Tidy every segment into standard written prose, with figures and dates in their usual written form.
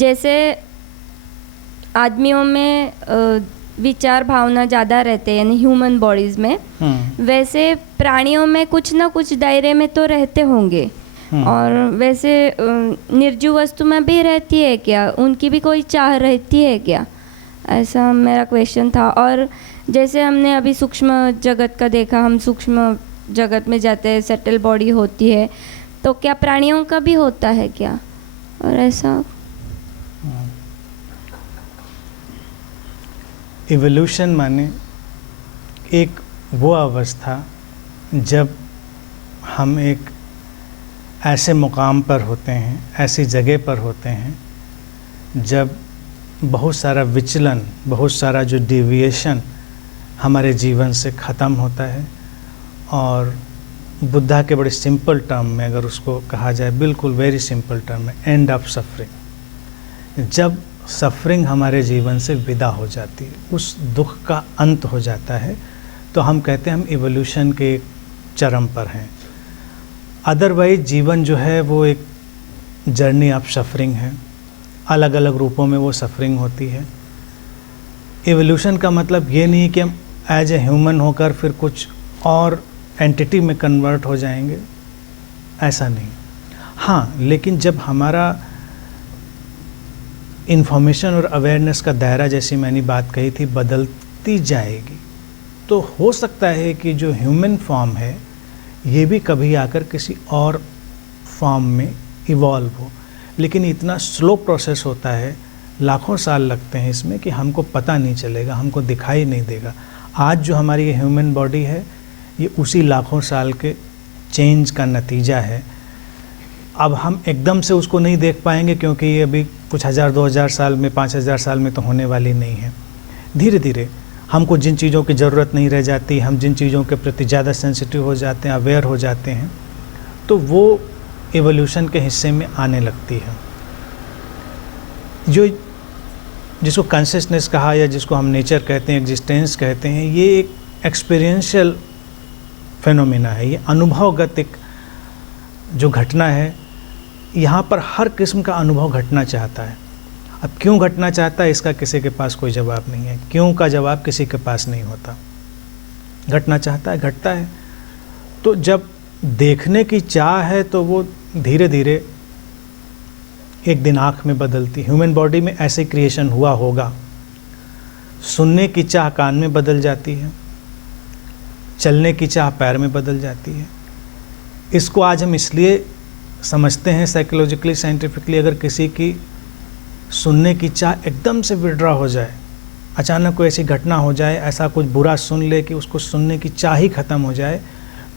जैसे आदमियों में विचार भावना ज़्यादा रहते हैं यानी ह्यूमन बॉडीज़ में, वैसे प्राणियों में कुछ ना कुछ दायरे में तो रहते होंगे। और वैसे निर्जीव वस्तु में भी रहती है क्या? उनकी भी कोई चाह रहती है क्या? ऐसा मेरा क्वेश्चन था। और जैसे हमने अभी सूक्ष्म जगत का देखा, हम सूक्ष्म जगत में जाते हैं, सेटल बॉडी होती है, तो क्या प्राणियों का भी होता है क्या? और ऐसा इवोल्यूशन माने एक वो अवस्था जब हम एक ऐसे मुकाम पर होते हैं, ऐसी जगह पर होते हैं जब बहुत सारा विचलन, बहुत सारा जो डिविएशन हमारे जीवन से ख़त्म होता है। और बुद्धा के बड़े सिंपल टर्म में अगर उसको कहा जाए, बिल्कुल वेरी सिंपल टर्म में, एंड ऑफ सफरिंग। जब सफरिंग हमारे जीवन से विदा हो जाती है, उस दुख का अंत हो जाता है, तो हम कहते हैं हम इवोल्यूशन के चरम पर हैं। अदरवाइज जीवन जो है वो एक जर्नी ऑफ सफरिंग है, अलग अलग रूपों में वो सफरिंग होती है। इवोल्यूशन का मतलब ये नहीं कि हम एज ए ह्यूमन होकर फिर कुछ और एंटिटी में कन्वर्ट हो जाएंगे, ऐसा नहीं। हाँ, लेकिन जब हमारा इंफॉर्मेशन और अवेयरनेस का दायरा, जैसी मैंने बात कही थी, बदलती जाएगी, तो हो सकता है कि जो ह्यूमन फॉर्म है ये भी कभी आकर किसी और फॉर्म में इवॉल्व हो। लेकिन इतना स्लो प्रोसेस होता है, लाखों साल लगते हैं इसमें, कि हमको पता नहीं चलेगा, हमको दिखाई नहीं देगा। आज जो हमारी ये ह्यूमन बॉडी है, ये उसी लाखों साल के चेंज का नतीजा है। अब हम एकदम से उसको नहीं देख पाएंगे, क्योंकि ये अभी कुछ 1000-2000 साल में, 5000 साल में तो होने वाली नहीं है। धीरे धीरे हमको जिन चीज़ों की ज़रूरत नहीं रह जाती, हम जिन चीज़ों के प्रति ज़्यादा सेंसिटिव हो जाते हैं, अवेयर हो जाते हैं, तो वो एवोल्यूशन के हिस्से में आने लगती है। जो जिसको कॉन्शियसनेस कहा या जिसको हम नेचर कहते हैं, एग्जिस्टेंस कहते हैं, ये एक एक्सपीरियंशियल फेनोमेना है, ये अनुभवगत एक जो घटना है। यहाँ पर हर किस्म का अनुभव घटना चाहता है। अब क्यों घटना चाहता है, इसका किसी के पास कोई जवाब नहीं है। क्यों का जवाब किसी के पास नहीं होता। घटना चाहता है, घटता है। तो जब देखने की चाह है तो वो धीरे धीरे एक दिन आँख में बदलती। ह्यूमन बॉडी में ऐसे क्रिएशन हुआ होगा। सुनने की चाह कान में बदल जाती है, चलने की चाह पैर में बदल जाती है। इसको आज हम इसलिए समझते हैं साइकोलॉजिकली, साइंटिफिकली, अगर किसी की सुनने की चाह एकदम से विड्रॉ हो जाए, अचानक कोई ऐसी घटना हो जाए, ऐसा कुछ बुरा सुन ले कि उसको सुनने की चाह ही ख़त्म हो जाए,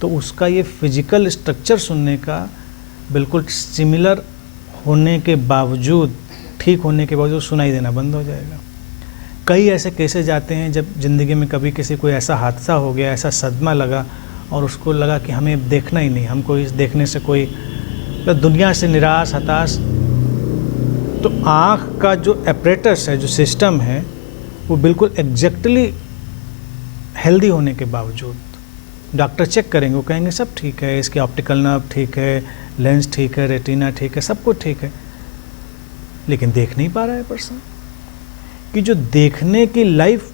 तो उसका ये फिजिकल स्ट्रक्चर सुनने का बिल्कुल सिमिलर होने के बावजूद, ठीक होने के बावजूद सुनाई देना बंद हो जाएगा। कई ऐसे केसेस जाते हैं जब ज़िंदगी में कभी किसी कोई ऐसा हादसा हो गया, ऐसा सदमा लगा और उसको लगा कि हमें देखना ही नहीं, हमको इस देखने से कोई, तो दुनिया से निराश, हताश। तो आँख का जो एपरेटस है, जो सिस्टम है, वो बिल्कुल एग्जैक्टली हेल्दी होने के बावजूद डॉक्टर चेक करेंगे, वो कहेंगे सब ठीक है, इसके ऑप्टिकल नर्व ठीक है, लेंस ठीक है, रेटिना ठीक है, सब कुछ ठीक है, लेकिन देख नहीं पा रहा है पर्सन। कि जो देखने की लाइफ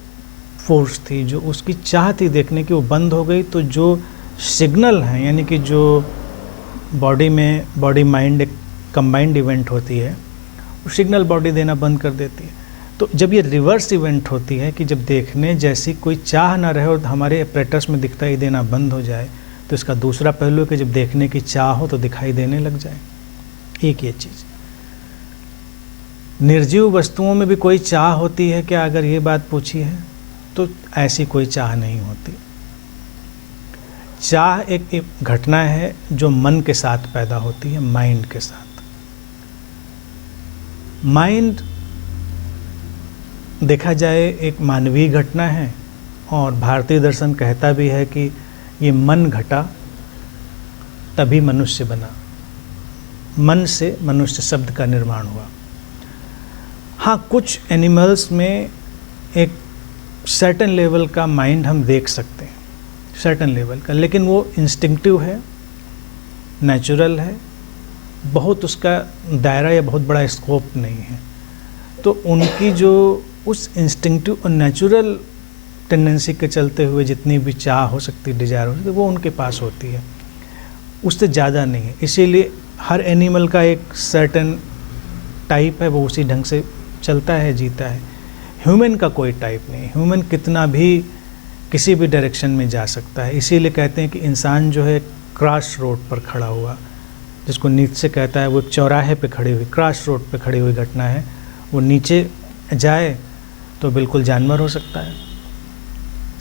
फोर्स थी, जो उसकी चाह थी देखने की, वो बंद हो गई। तो जो सिग्नल हैं, यानी कि जो बॉडी में बॉडी माइंड एक कंबाइंड इवेंट होती है, वो सिग्नल बॉडी देना बंद कर देती है। तो जब ये रिवर्स इवेंट होती है कि जब देखने जैसी कोई चाह ना रहे और हमारे एपरेटस में दिखाई देना बंद हो जाए, तो इसका दूसरा पहलू है कि जब देखने की चाह हो तो दिखाई देने लग जाए। एक ये चीज़। निर्जीव वस्तुओं में भी कोई चाह होती है क्या, अगर ये बात पूछी है तो ऐसी कोई चाह नहीं होती। चाह एक घटना है जो मन के साथ पैदा होती है, माइंड के साथ। माइंड देखा जाए एक मानवीय घटना है, और भारतीय दर्शन कहता भी है कि ये मन घटा तभी मनुष्य बना, मन से मनुष्य शब्द का निर्माण हुआ। हाँ, कुछ एनिमल्स में एक सर्टेन लेवल का माइंड हम देख सकते हैं, सर्टेन लेवल का, लेकिन वो इंस्टिंक्टिव है, नेचुरल है, बहुत उसका दायरा या बहुत बड़ा स्कोप नहीं है। तो उनकी जो उस इंस्टिंक्टिव और नेचुरल टेंडेंसी के चलते हुए जितनी भी चाह हो सकती है, डिज़ायर हो सकती है, वो उनके पास होती है, उससे ज़्यादा नहीं है। इसीलिए हर एनिमल का एक सर्टेन टाइप है, वो उसी ढंग से चलता है, जीता है। ह्यूमन का कोई टाइप नहीं है। ह्यूमन कितना भी किसी भी डायरेक्शन में जा सकता है। इसीलिए कहते हैं कि इंसान जो है क्रॉस रोड पर खड़ा हुआ, जिसको नीचे कहता है, वो एक चौराहे पे खड़ी हुई, क्रॉस रोड पे खड़ी हुई घटना है। वो नीचे जाए तो बिल्कुल जानवर हो सकता है,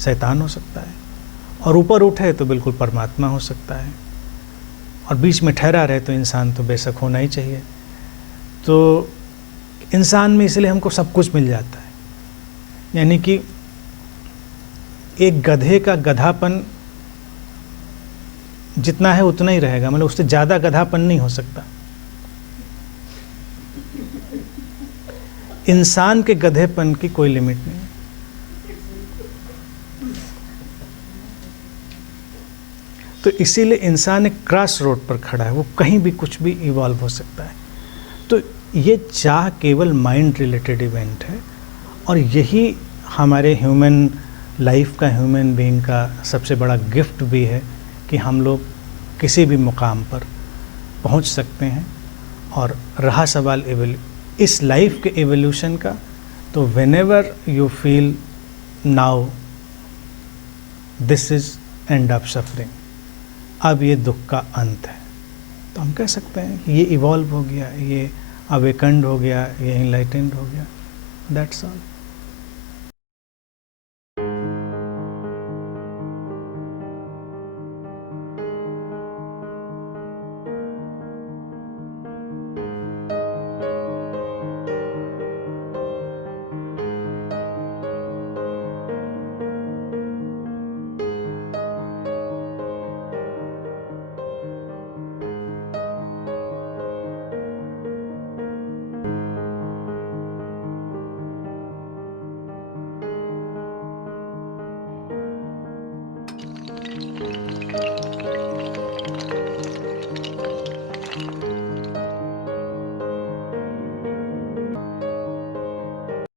शैतान हो सकता है, और ऊपर उठे तो बिल्कुल परमात्मा हो सकता है, और बीच में ठहरा रहे तो इंसान तो बेशक होना ही चाहिए। तो इंसान में इसलिए हमको सब कुछ मिल जाता है। यानी कि एक गधे का गधापन जितना है उतना ही रहेगा, मतलब उससे ज़्यादा गधापन नहीं हो सकता। इंसान के गधेपन की कोई लिमिट नहीं है। तो इसीलिए इंसान एक क्रॉस रोड पर खड़ा है, वो कहीं भी कुछ भी इवॉल्व हो सकता है। तो ये चाह केवल माइंड रिलेटेड इवेंट है, और यही हमारे ह्यूमन लाइफ का, ह्यूमन बीइंग का सबसे बड़ा गिफ्ट भी है कि हम लोग किसी भी मुकाम पर पहुंच सकते हैं। और रहा सवाल इस लाइफ के एवोल्यूशन का, तो whenever you feel now this is end of suffering, अब ये दुख का अंत है, तो हम कह सकते हैं कि ये इवॉल्व हो गया, ये अवेकन्ड हो गया, ये इनलाइटेंड हो गया। That's all.